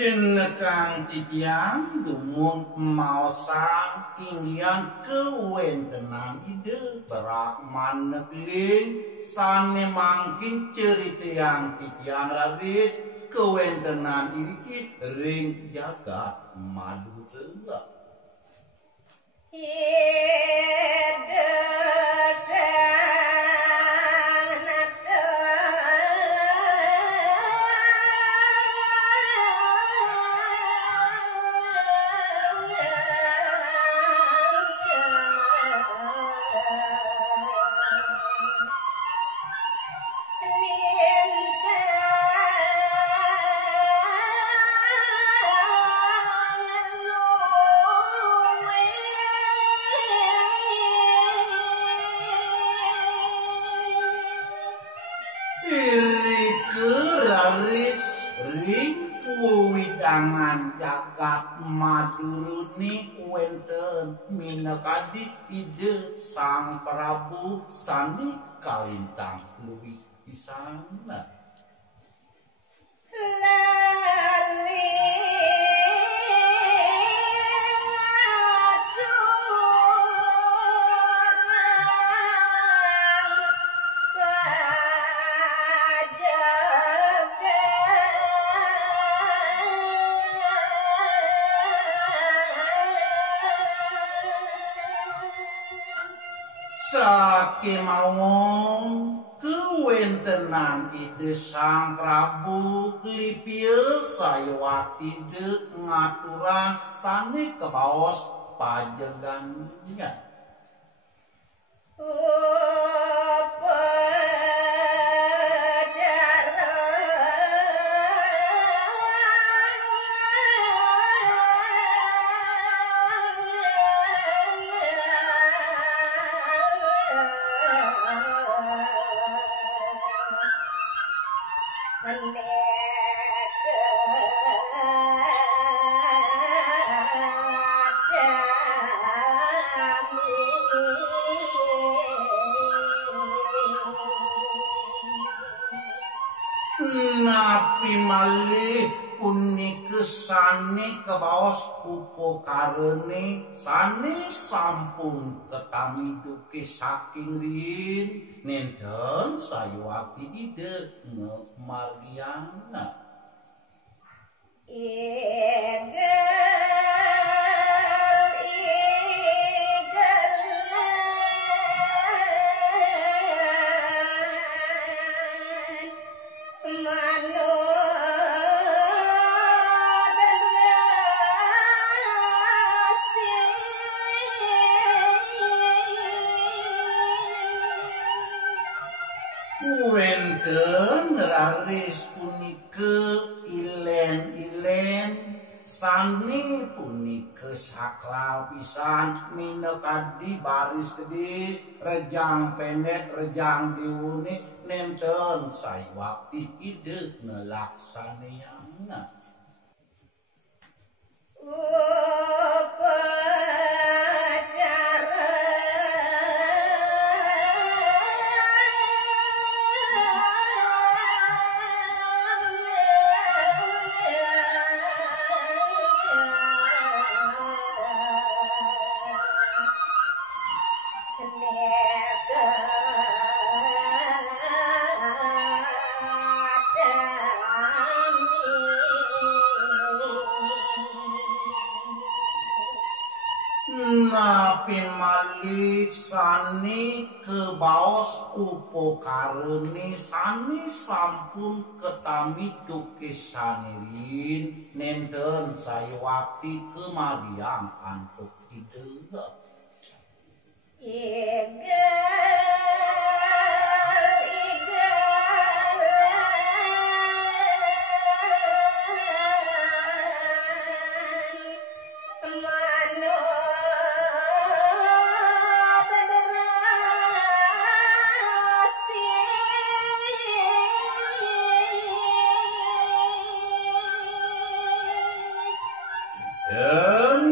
Jenekang titiang dumun maosang inggian kewentenan ide berakman negeri sane mangkin cerita titiang raris kewentenan iki ring jagat madu tegak. Widangan jagat maduruni wenten minakadi ide sang Prabu sani kalintang luwih pisana. Sakemawon kewentenan ide sang Prabu Lipie sayawati de ngaturang sane kebaos pajegannya. Napi malih punike sane kebaos upokarene sane sampun ketami duke saking riyin nenten sayawati ide ngemaliana. Wenten raris punike ilen-ilen sani punike sakral pisan minekadi baris gede rejang pendek rejang diune nenten sayawati ide nelaksaneana. Napi malih sani kebaos upokarene sani sampun ketami duke sanirin nenten sayawati kemadiang antuk ide.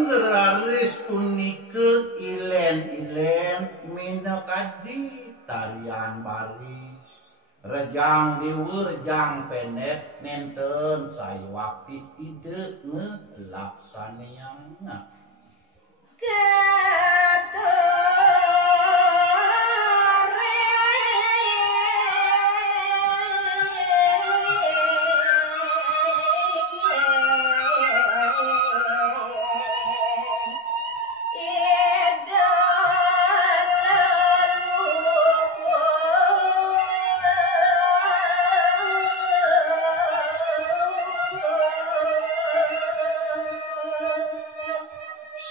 Raris punike ilen-ilen minakadi tarian baris rejang dieu rejang pendek nenten sayuakti ide ngelaksaneanna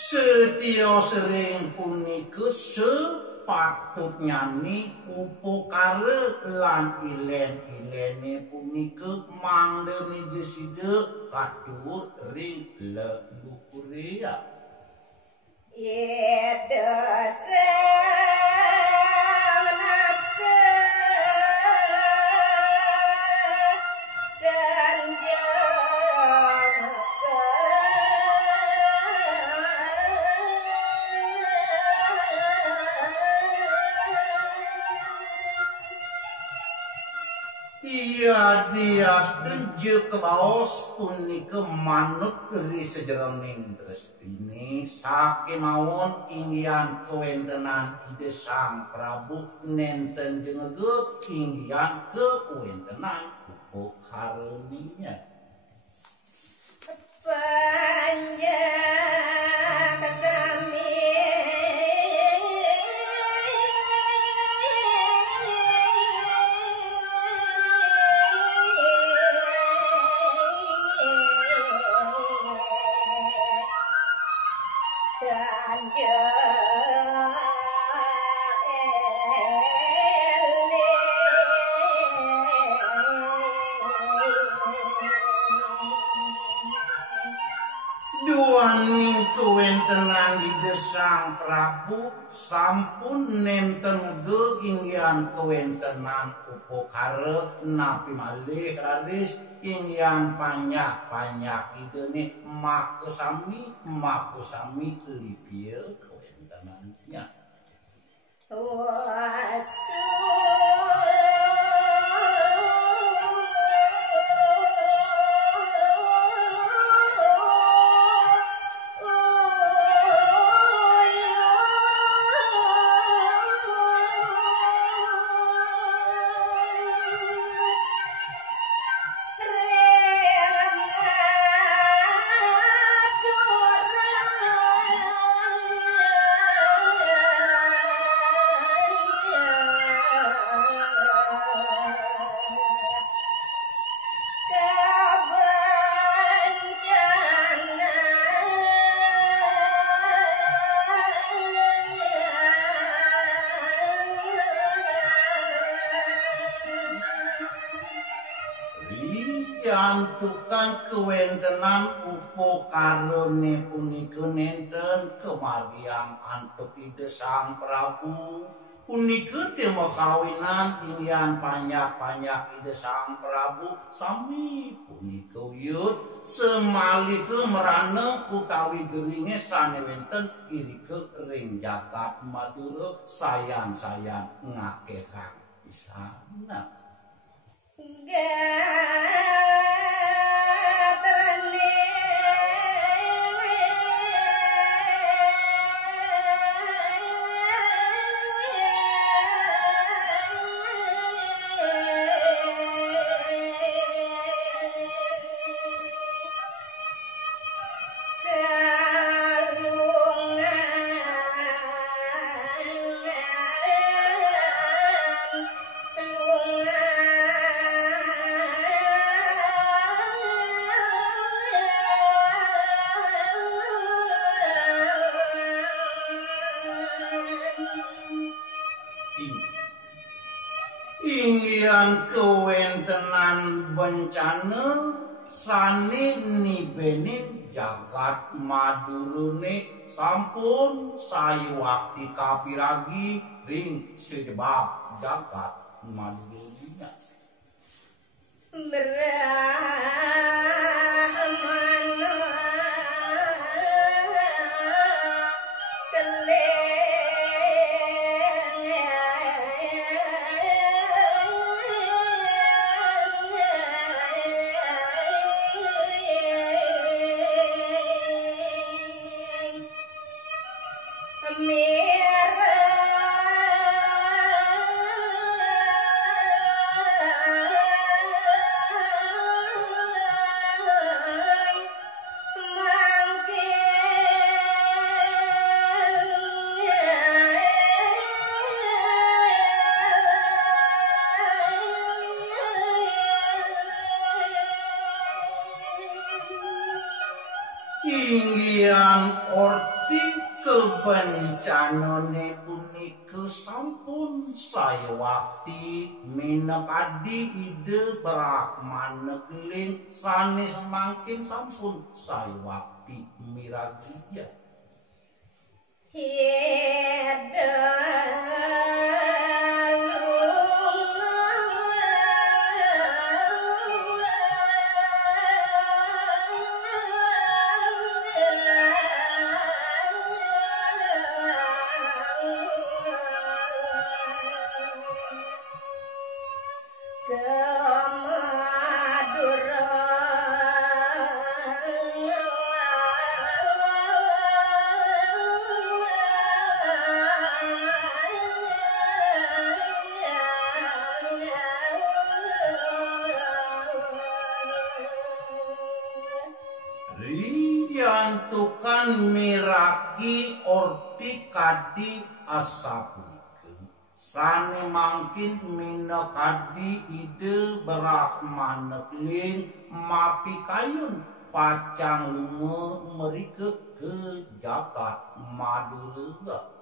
Setio sering punika sepatut nyanyi upokare lan ilen-ilene punika mangdeni jeside katut ring leluhurea. Ia dias tunjuk ke baos punika manut dari sejroning drestine sakemawon inggian kewentenan ide Sang Prabu nenten jengege inggian kewentenan upokareninya. Duaning kewentenan di Sang Prabu sampun nenten geinggian kewentenan upokare napi malih raris inggian panyak idene makesami lipieu kewentenannya. Tukang kewentenan upokarene punika nenten kemargian antuk ide Sang Prabu punika tema kawinan inggian panyak ide Sang Prabu sami punika wiyut semalike merana utawi geringe sanewenten irike ring jagat Madura sayan-sayan ngakehang pisana. Inggian kewentenan bencana sani nibenin jagat Madurune sampun sayuakti kapiragi ring sedebab jagat Madurune. orti kebencanane punika sampun saya wakti minakadi ide Brahmana keling sanes mangkin sampun saya wakti miragiya riyantukan miraki orti kadi asapike sane mangkin minakadi ide Brahmana keling mapi kayun pacang lunga merike ke jagat Madura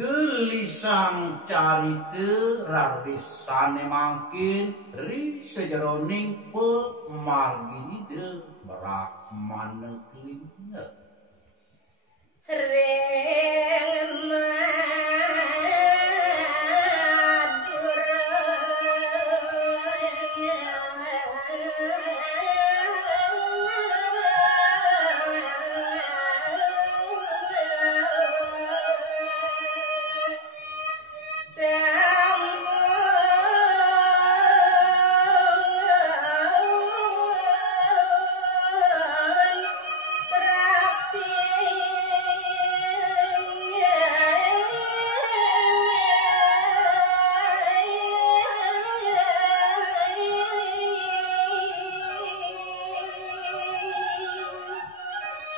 gelisang carite rarisane mangkin ri sejeroning pemargi ide Brahmana keling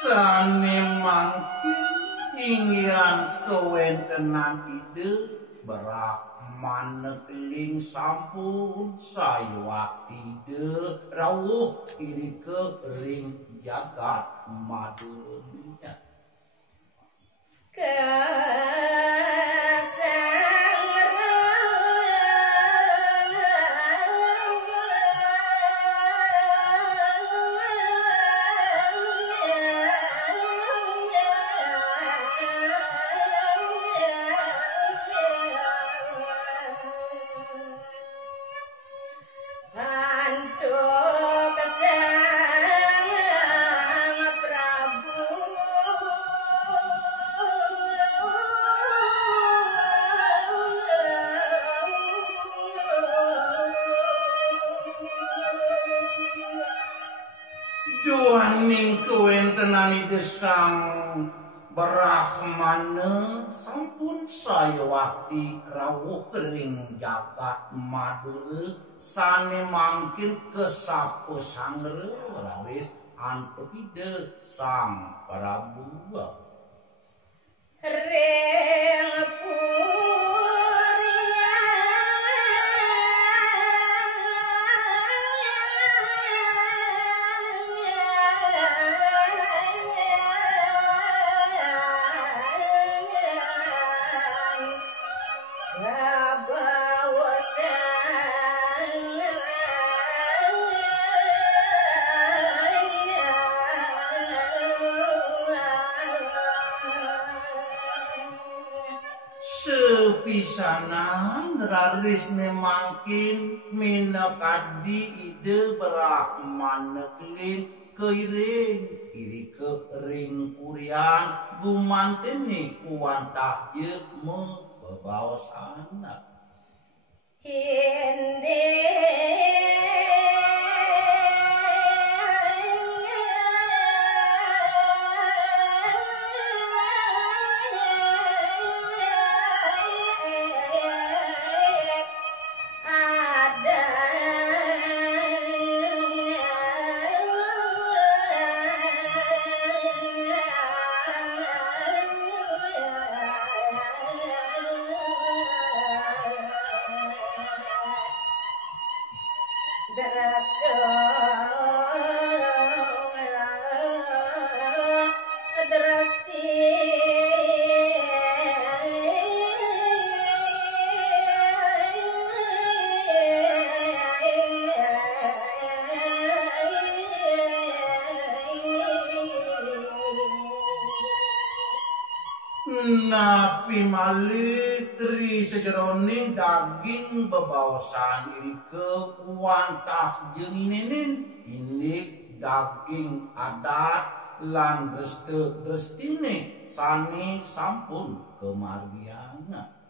sane mangkin ingyan kewentenan ide Brahmana keling sampun saya wakti ide rawuh kiri ke ring jagat Madura Duaning kewentenani desang Brahmana sampun saya wakti rawuh kering jagat Madura sane mangkin kesapu sangre rawis antuk ide sang Prabu sepisanan rarisne mangkin minakadi ide Brahmana keling keiring iri ke ring kurian gumanteni kuantak je bebaosana Hindi Napi malih tri sejeroning daging bebaosan iri ke kuantah jeung inik daging adat lan drestine sani sampun kemargiana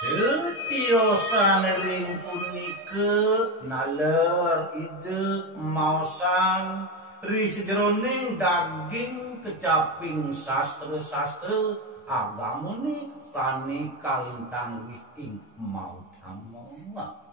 Setiosan ring punike naler ide maosang risjroning daging kecaping sastra agamane sani kalintang ing mautama